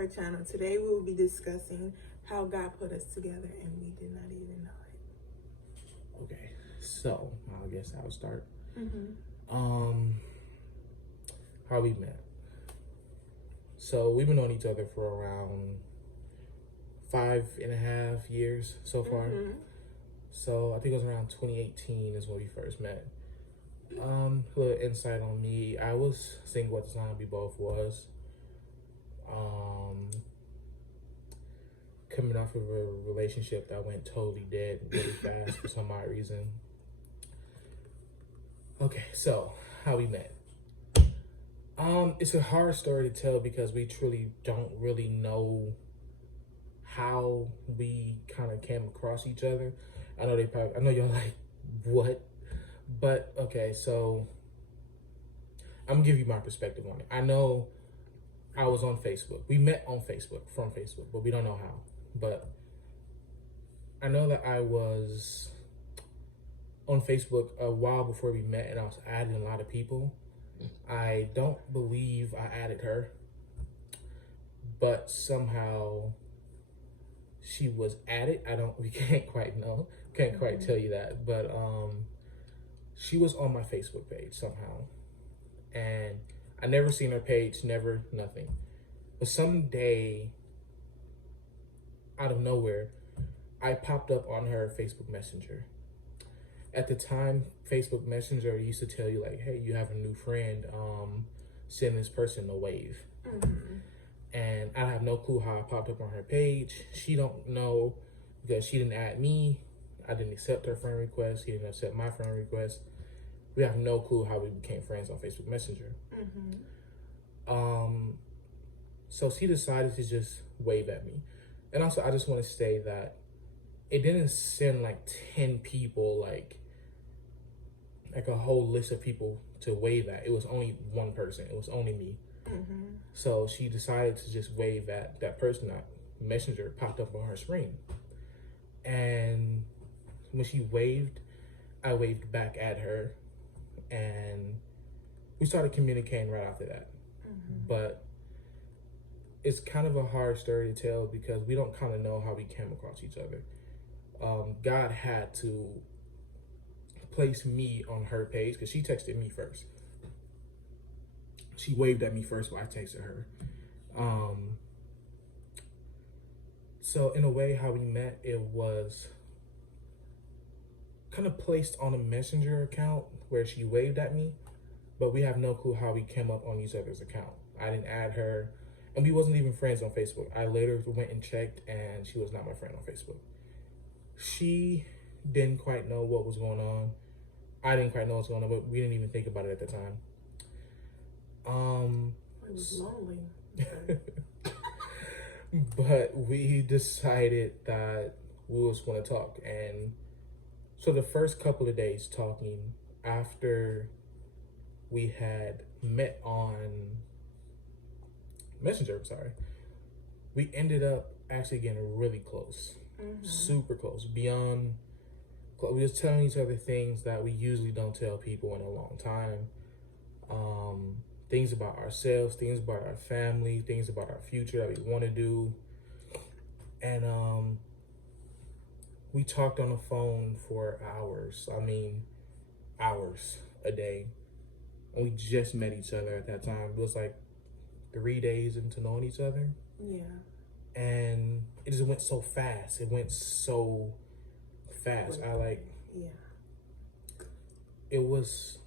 our channel. Today we will be discussing how God put us together and we did not even know it. Okay, so I guess I'll start. Mm-hmm. How we met. So we've been on each other for around 5.5 years so far. Mm-hmm. So I think it was around 2018 is when we first met. A little insight on me. I was single at the time, we both was. Coming off of a relationship that went totally dead really fast for some odd reason. Okay, so how we met. It's a hard story to tell because we truly don't really know how we kind of came across each other. I know y'all like, what? But okay, so I'm gonna give you my perspective on it. I know I was on Facebook. We met on Facebook, from Facebook, but we don't know how. But I know that I was on Facebook a while before we met, and I was adding a lot of people. I don't believe I added her, but somehow she was added. We can't quite know. Can't quite tell you that, but she was on my Facebook page somehow. And I never seen her page, never, nothing. But someday, out of nowhere, I popped up on her Facebook Messenger. At the time, Facebook Messenger used to tell you like, hey, you have a new friend, send this person a wave. Mm-hmm. And I have no clue how I popped up on her page. She don't know because she didn't add me. I didn't accept her friend request. She didn't accept my friend request. We have no clue how we became friends on Facebook Messenger. Mm-hmm. So she decided to just wave at me. And also, I just want to say that it didn't send like 10 people, like a whole list of people to wave at. It was only one person. It was only me. Mm-hmm. So she decided to just wave at that person. That Messenger popped up on her screen. And when she waved, I waved back at her. And we started communicating right after that. Mm-hmm. But it's kind of a hard story to tell because we don't kind of know how we came across each other. God had to place me on her page because she texted me first. She waved at me first while I texted her. So in a way, how we met, it was kind of placed on a Messenger account where she waved at me, but we have no clue how we came up on each other's account. I didn't add her, and we wasn't even friends on Facebook. I later went and checked, and she was not my friend on Facebook. She didn't quite know what was going on. I didn't quite know what was going on, but we didn't even think about it at the time. It was lonely. But we decided that we was going to talk. And so the first couple of days talking after we had met on Messenger, we ended up actually getting really close. Mm-hmm. Super close. Beyond, we was telling each other things that we usually don't tell people in a long time. Things about ourselves, things about our family, things about our future that we want to do. And we talked on the phone for hours. I mean, hours a day. And we just met each other at that time. It was like 3 days into knowing each other. Yeah. And it just went so fast. It went so fast. Yeah. It was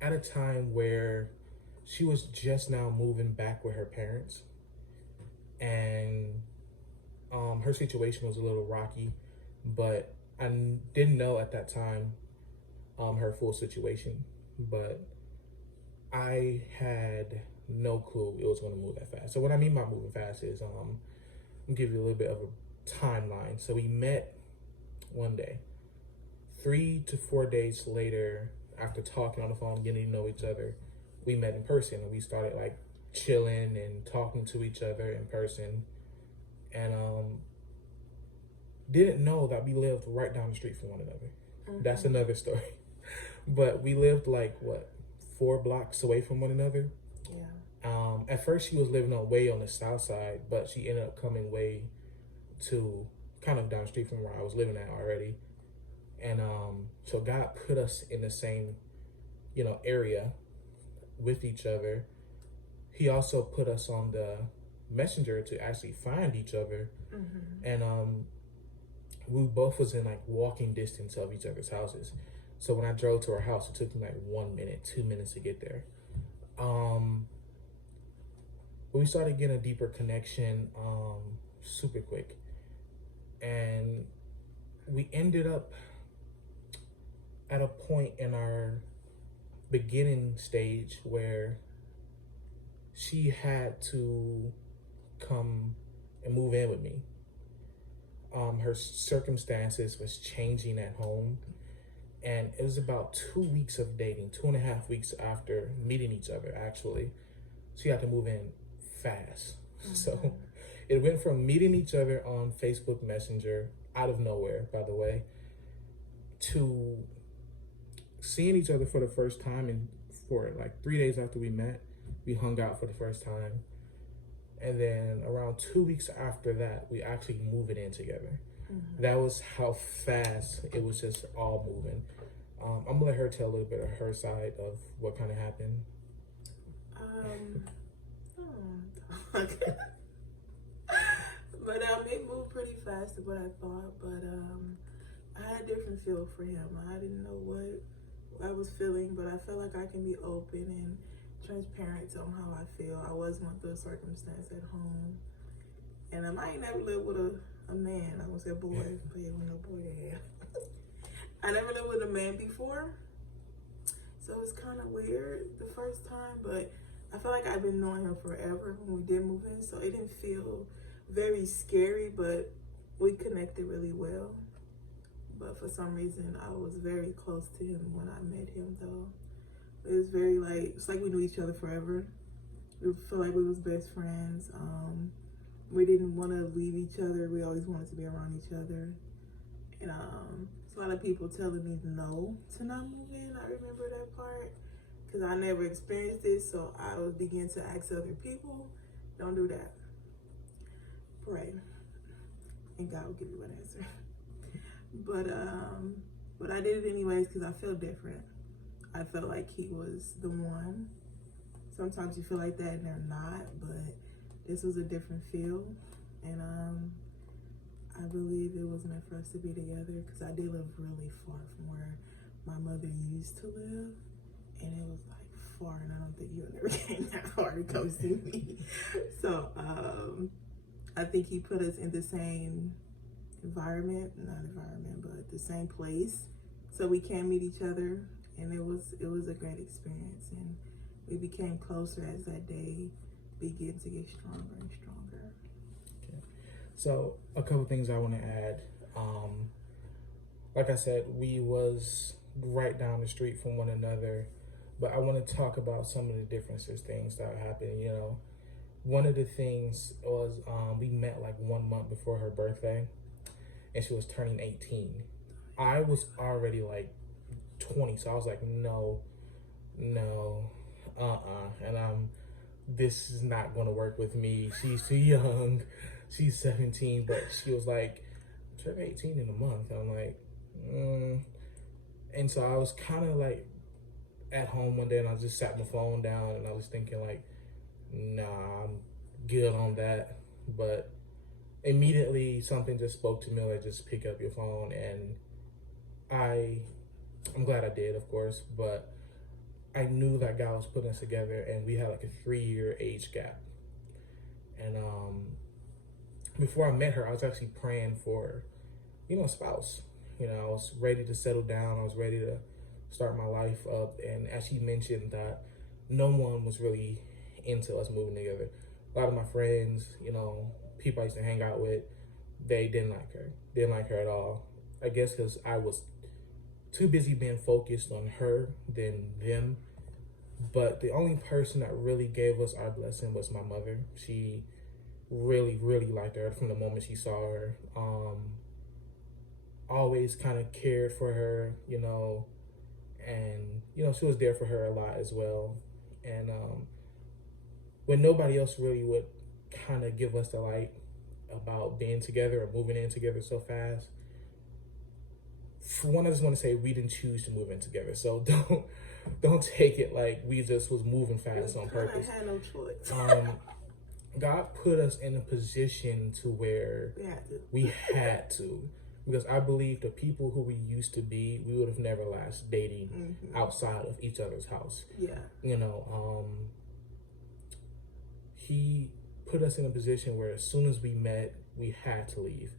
at a time where she was just now moving back with her parents, and her situation was a little rocky, but I didn't know at that time her full situation, but I had no clue it was going to move that fast. So what I mean by moving fast is I'll give you a little bit of a timeline. So we met one day. 3 to 4 days later, after talking on the phone, getting to know each other, we met in person, and we started like chilling and talking to each other in person. And didn't know that we lived right down the street from one another. Mm-hmm. That's another story. But we lived like 4 blocks away from one another. Yeah. At first she was living way on the south side, but she ended up coming way to kind of down the street from where I was living at already. And so God put us in the same, area with each other. He also put us on the messenger to actually find each other. And we both was in like walking distance of each other's houses. So when I drove to her house, it took me like 1 minute, 2 minutes to get there. But we started getting a deeper connection super quick. And we ended up at a point in our beginning stage where she had to come and move in with me. Her circumstances was changing at home, and it was about 2 weeks of dating, 2.5 weeks after meeting each other, actually. She had to move in fast. So it went from meeting each other on Facebook Messenger, out of nowhere, by the way, to seeing each other for the first time. And for like 3 days after we met, we hung out for the first time. And then around 2 weeks after that, we actually moved in together. That was how fast it was just all moving. I'm gonna let her tell a little bit of her side of what kind of happened. Okay. But it moved pretty fast to what I thought. But I had a different feel for him. I didn't know what I was feeling, but I felt like I can be open and transparent on how I feel. I was going through a circumstance at home, and I ain't never lived with a man. I was a boy, but yeah, no boy to have. I never lived with a man before, so it was kind of weird the first time, but I feel like I've been knowing him forever when we did move in, so it didn't feel very scary, but we connected really well. But for some reason, I was very close to him when I met him, though. It was very it's like we knew each other forever. We felt like we was best friends. We didn't want to leave each other. We always wanted to be around each other. And a lot of people telling me no to not move in. I remember that part because I never experienced it. So I would begin to ask other people, don't do that. Pray. And God will give you an answer. But I did it anyways because I felt different. I felt like he was the one. Sometimes you feel like that and they're not, but this was a different feel. And I believe it was meant for us to be together because I did live really far from where my mother used to live. And it was like far, and I don't think you'll never came that far to come see me. So I think he put us in the same but the same place. So we can meet each other, and it was a great experience, and we became closer as that day began to get stronger and stronger. Okay. So a couple things I want to add. Like I said, we was right down the street from one another, but I want to talk about some of the differences, things that happened. One of the things was we met like 1 month before her birthday, and she was turning 18. I was already like 20, so I was like, no, and this is not going to work with me. She's too young. She's 17, but she was like, turn 18 in a month. I'm like, And so I was kind of like at home one day, and I just sat my phone down, and I was thinking like, nah, I'm good on that. But immediately something just spoke to me, like, just pick up your phone. And I'm glad I did, of course, but I knew that God was putting us together, and we had like a 3-year age gap. And before I met her, I was actually praying for, a spouse. I was ready to settle down. I was ready to start my life up. And as she mentioned that no one was really into us moving together. A lot of my friends, people I used to hang out with, they didn't like her at all. I guess because I was too busy being focused on her than them. But the only person that really gave us our blessing was my mother. She really, really liked her from the moment she saw her. Always kind of cared for her, and, she was there for her a lot as well. And when nobody else really would kind of give us the light about being together or moving in together so fast. For one, I just want to say we didn't choose to move in together, so don't take it like we just was moving fast on purpose. I had no choice. God put us in a position to where we had to, because I believe the people who we used to be, we would have never lasted dating outside of each other's house. Yeah, He put us in a position where as soon as we met, we had to leave.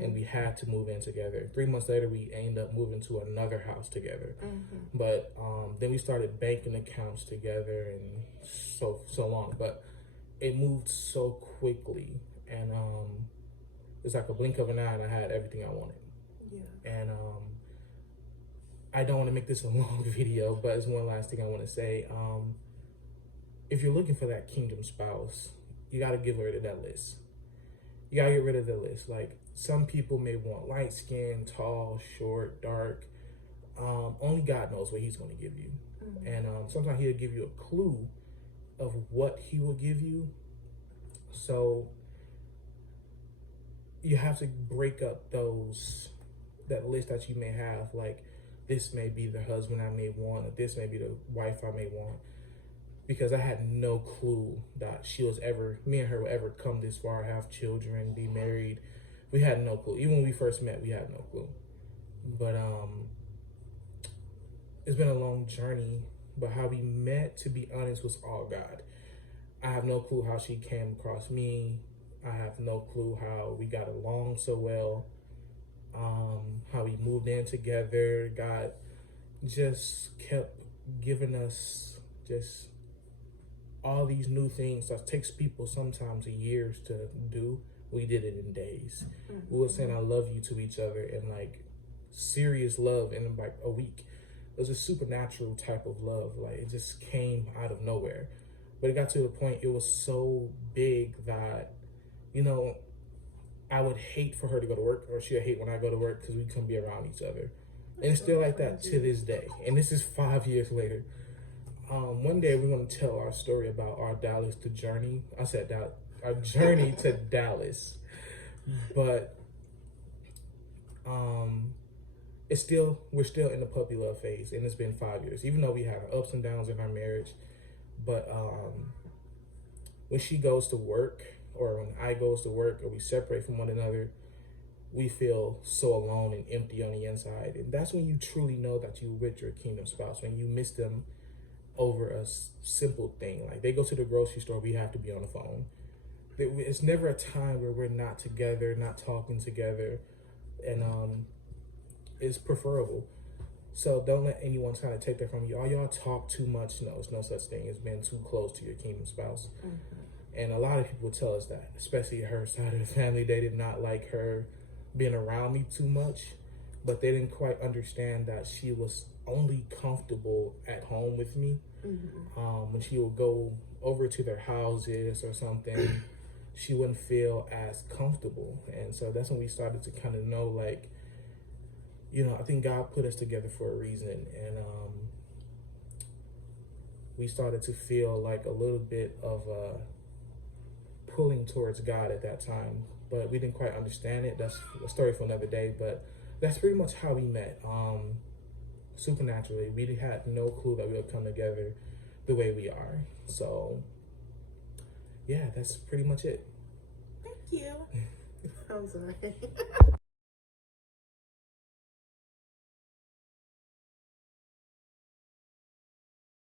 And we had to move in together. 3 months later, we ended up moving to another house together. But then we started banking accounts together and so long. But it moved so quickly, and it's like a blink of an eye, and I had everything I wanted. Yeah. And I don't want to make this a long video, but it's one last thing I want to say. If you're looking for that kingdom spouse, you got to get rid of that list. You got to get rid of the list. Like, some people may want light skin, tall, short, dark. Only God knows what he's going to give you. And sometimes he'll give you a clue of what he will give you. So you have to break up that list that you may have. Like, this may be the husband I may want, or this may be the wife I may want. Because I had no clue that me and her would ever come this far, have children, be married. We had no clue. Even when we first met, we had no clue. But it's been a long journey. But how we met, to be honest, was all God. I have no clue how she came across me. I have no clue how we got along so well. How we moved in together. God just kept giving us just all these new things that takes people sometimes years to do. We did it in days. We were saying I love you to each other, and like serious love in like a week. It was a supernatural type of love. Like, it just came out of nowhere. But it got to the point, it was so big that, I would hate for her to go to work, or she would hate when I go to work, because we couldn't be around each other. And it's still like that to this day. And this is 5 years later. One day we're going to tell our story about our Dallas to journey. I said that, our journey to Dallas. But we're still in the puppy love phase, and it's been 5 years, even though we had our ups and downs in our marriage. But when she goes to work, or when I goes to work, or we separate from one another, we feel so alone and empty on the inside. And that's when you truly know that you're with your kingdom spouse, when you miss them over a simple thing. Like, they go to the grocery store, we have to be on the phone. It's never a time where we're not together, not talking together. And it's preferable. So don't let anyone try to take that from you. Oh, y'all talk too much. No, it's no such thing as being too close to your kingdom spouse. And a lot of people tell us that, especially her side of the family. They did not like her being around me too much, but they didn't quite understand that she was only comfortable at home with me. When she would go over to their houses or something, she wouldn't feel as comfortable. And so that's when we started to kind of know, like, I think God put us together for a reason. And we started to feel like a little bit of pulling towards God at that time, but we didn't quite understand it. That's a story for another day, but that's pretty much how we met. Supernaturally, we had no clue that we would come together the way we are. So yeah, that's pretty much it. Thank you. I'm sorry.